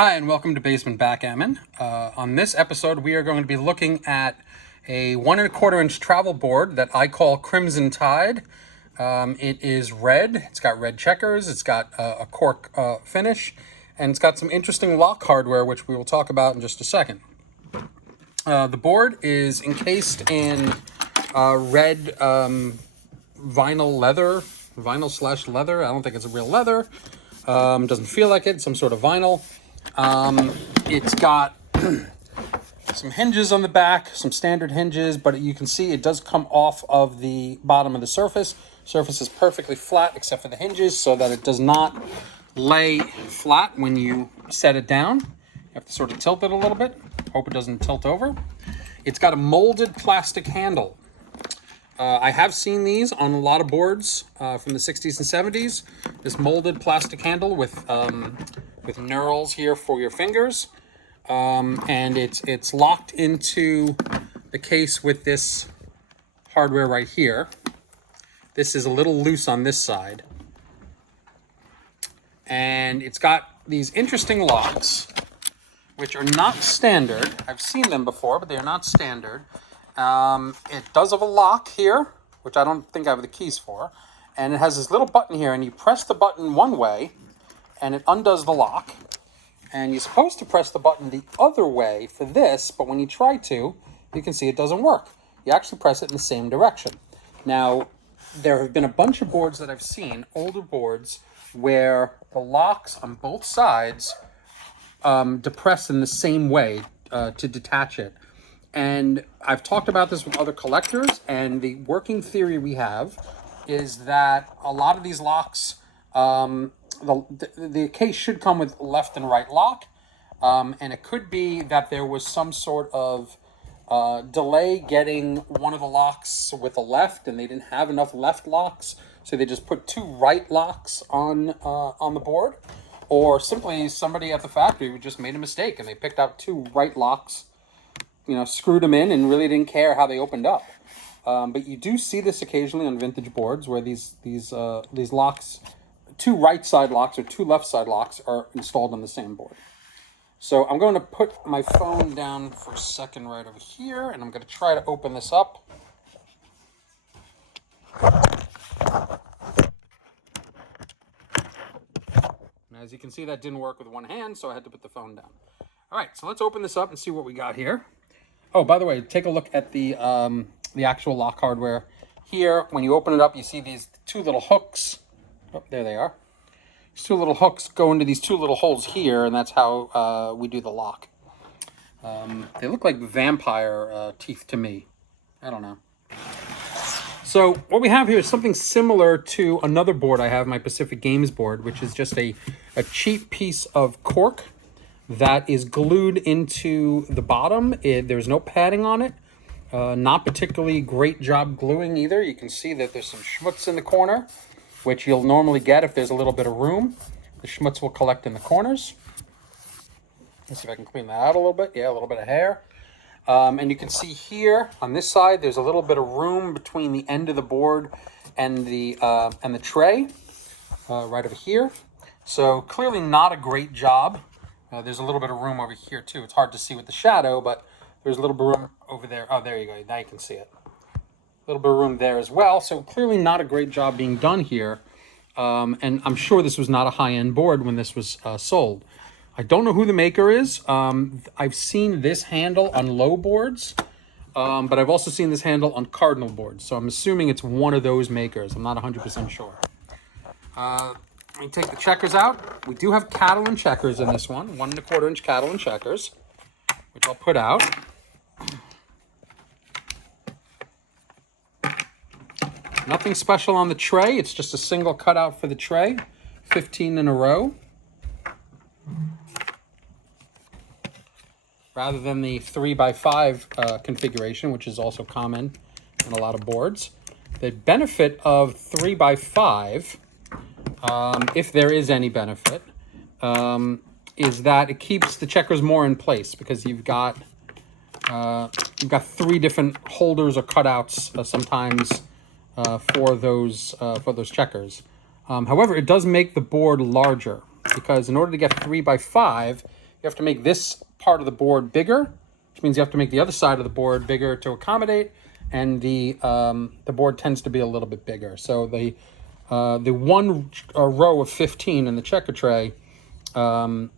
Hi, and welcome to Basement Backgammon. On this episode, we are going to be looking at a 1 1/4 inch travel board that I call Crimson Tide. It is red. It's got red checkers. It's got a cork finish, and it's got some interesting lock hardware, which we will talk about in just a second. The board is encased in red vinyl/leather. I don't think it's a real leather. Doesn't feel like it. Some sort of vinyl. It's got some hinges on the back, some standard hinges, but you can see it does come off of the bottom of the surface. Surface is perfectly flat except for the hinges so that it does not lay flat when you set it down. You have to sort of tilt it a little bit. Hope it doesn't tilt over. It's got a molded plastic handle. I have seen these on a lot of boards from the 60s and 70s. This molded plastic handle with knurls here for your fingers, and it's locked into the case with this hardware right here. This is a little loose on this side, and it's got these interesting locks, which are not standard. I've seen them before, but they are not standard. It does have a lock here, which I don't think I have the keys for, and it has this little button here, and you press the button one way, and it undoes the lock. And you're supposed to press the button the other way for this, but when you try to, you can see it doesn't work. You actually press it in the same direction. Now, there have been a bunch of boards that I've seen, older boards, where the locks on both sides depress in the same way to detach it. And I've talked about this with other collectors, and the working theory we have is that a lot of these locks, the case should come with left and right lock, and it could be that there was some sort of delay getting one of the locks with the left, and they didn't have enough left locks, so they just put two right locks on the board, or simply somebody at the factory just made a mistake and they picked out two right locks, screwed them in and really didn't care how they opened up. But you do see this occasionally on vintage boards where these locks, two right side locks or two left side locks, are installed on the same board. So I'm going to put my phone down for a second right over here, and I'm going to try to open this up. And as you can see, that didn't work with one hand, so I had to put the phone down. All right, so let's open this up and see what we got here. Oh, by the way, take a look at the actual lock hardware. Here, when you open it up, you see these two little hooks. Oh, there they are. These two little hooks go into these two little holes here, and that's how we do the lock. They look like vampire teeth to me. I don't know. So what we have here is something similar to another board I have, my Pacific Games board, which is just a cheap piece of cork that is glued into the bottom. There's no padding on it. Not particularly great job gluing either. You can see that there's some schmutz in the corner, which you'll normally get if there's a little bit of room. The schmutz will collect in the corners. Let's see if I can clean that out a little bit. Yeah, a little bit of hair. And you can see here on this side, there's a little bit of room between the end of the board and the tray, right over here. So clearly not a great job. There's a little bit of room over here too. It's hard to see with the shadow, but there's a little bit of room over there. Oh, there you go. Now you can see it. A little bit of room there as well. So clearly not a great job being done here. And I'm sure this was not a high-end board when this was sold. I don't know who the maker is. I've seen this handle on Lowe boards, but I've also seen this handle on Cardinal boards. So I'm assuming it's one of those makers. I'm not 100% sure. Let me take the checkers out. We do have Cardinal checkers in this one. 1 1/4 inch Cardinal checkers, which I'll put out. Nothing special on the tray. It's just a single cutout for the tray. 15 in a row. Rather than the 3x5 configuration, which is also common in a lot of boards. The benefit of 3x5, if there is any benefit, is that it keeps the checkers more in place because you've got 3 different holders or cutouts sometimes for those checkers. However, it does make the board larger because in order to get 3x5, you have to make this part of the board bigger, which means you have to make the other side of the board bigger to accommodate, and the board tends to be a little bit bigger. So the one row of 15 in the checker tray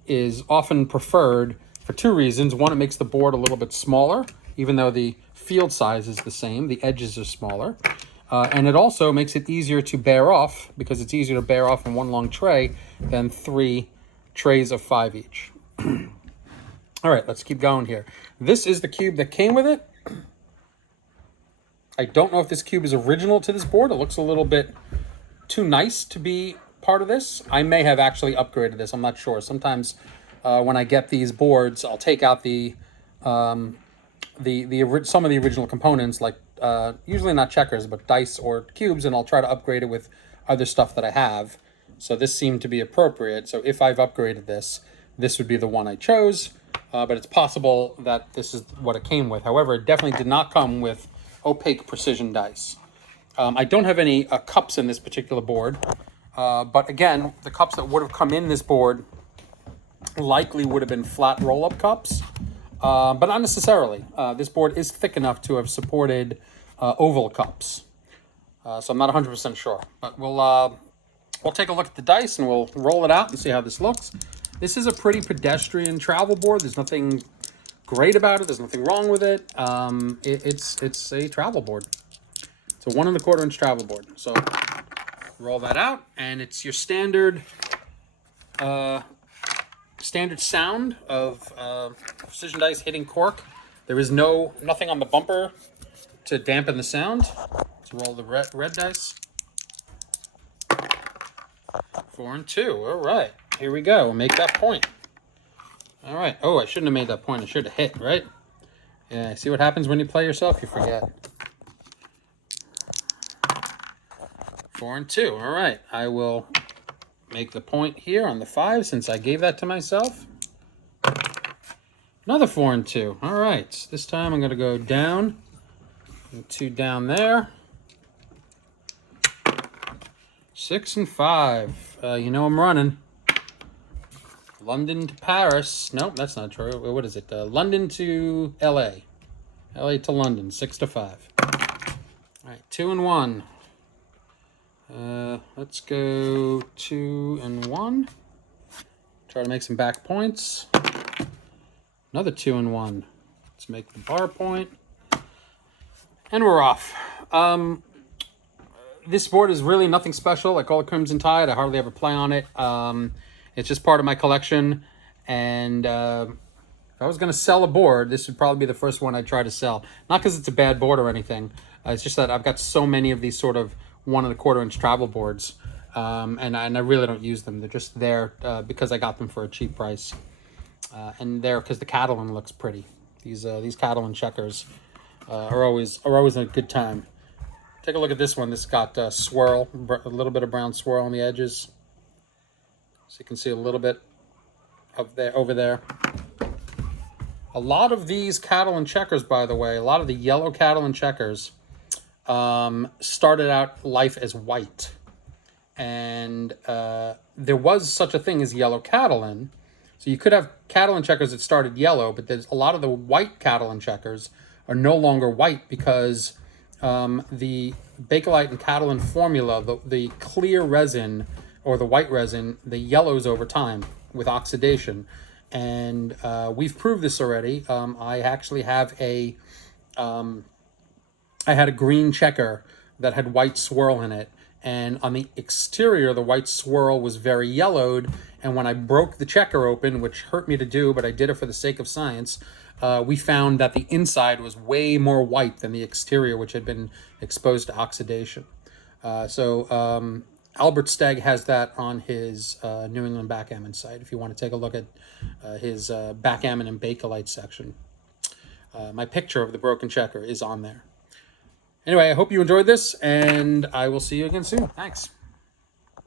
is often preferred for two reasons. One, it makes the board a little bit smaller, even though the field size is the same. The edges are smaller. And it also makes it easier to bear off, because it's easier to bear off in one long tray than 3 trays of 5 each. All right, let's keep going here. This is the cube that came with it. I don't know if this cube is original to this board. It looks a little bit too nice to be part of this. I may have actually upgraded this. I'm not sure. Sometimes when I get these boards, I'll take out some of the original components, like usually not checkers, but dice or cubes, and I'll try to upgrade it with other stuff that I have. So this seemed to be appropriate. So if I've upgraded this, this would be the one I chose, but it's possible that this is what it came with. However, it definitely did not come with opaque precision dice. I don't have any cups in this particular board, but again, the cups that would have come in this board likely would have been flat roll-up cups, but not necessarily. This board is thick enough to have supported oval cups, so I'm not 100% sure. But we'll take a look at the dice and we'll roll it out and see how this looks. This is a pretty pedestrian travel board. There's nothing great about it. There's nothing wrong with it. It's a travel board. It's a 1 1/4 inch travel board. So roll that out, and it's your standard sound of precision dice hitting cork. There is nothing on the bumper to dampen the sound. Let's roll the red dice. 4 and 2. All right, here we go. We'll make that point. All right. Oh, I shouldn't have made that point. I should have hit, right? Yeah, see what happens when you play yourself? You forget. 4 and 2. All right. I will make the point here on the 5 since I gave that to myself. Another 4 and 2. All right. This time I'm going to go down and 2 down there. 6 and 5. You know I'm running. London to Paris. Nope, that's not true. What is it? London to LA. LA to London. 6 to 5. All right, 2 and 1. Let's go 2 and 1. Try to make some back points. Another 2 and 1. Let's make the bar point. And we're off. This board is really nothing special. Like all the Crimson Tide, I hardly ever play on it. It's just part of my collection, and if I was going to sell a board, this would probably be the first one I'd try to sell. Not because it's a bad board or anything. It's just that I've got so many of these sort of 1 1/4 inch travel boards, and I really don't use them. They're just there because I got them for a cheap price, and there because the Cardinal looks pretty. These Cardinal checkers are always a good time. Take a look at this one. This got swirl, a little bit of brown swirl on the edges. So you can see a little bit of there over there. A lot of these Cardinal checkers, by the way, a lot of the yellow Cardinal checkers started out life as white. And there was such a thing as yellow Cardinal. So you could have Cardinal checkers that started yellow, but there's a lot of the white Cardinal checkers are no longer white because the Bakelite and Cardinal formula, the clear resin or the white resin, the yellows over time with oxidation. And we've proved this already. I actually have I had a green checker that had white swirl in it. And on the exterior, the white swirl was very yellowed. And when I broke the checker open, which hurt me to do, but I did it for the sake of science, we found that the inside was way more white than the exterior, which had been exposed to oxidation. Albert Stegg has that on his New England backgammon site, if you want to take a look at his backgammon and Bakelite section. My picture of the broken checker is on there. Anyway, I hope you enjoyed this, and I will see you again soon. Thanks.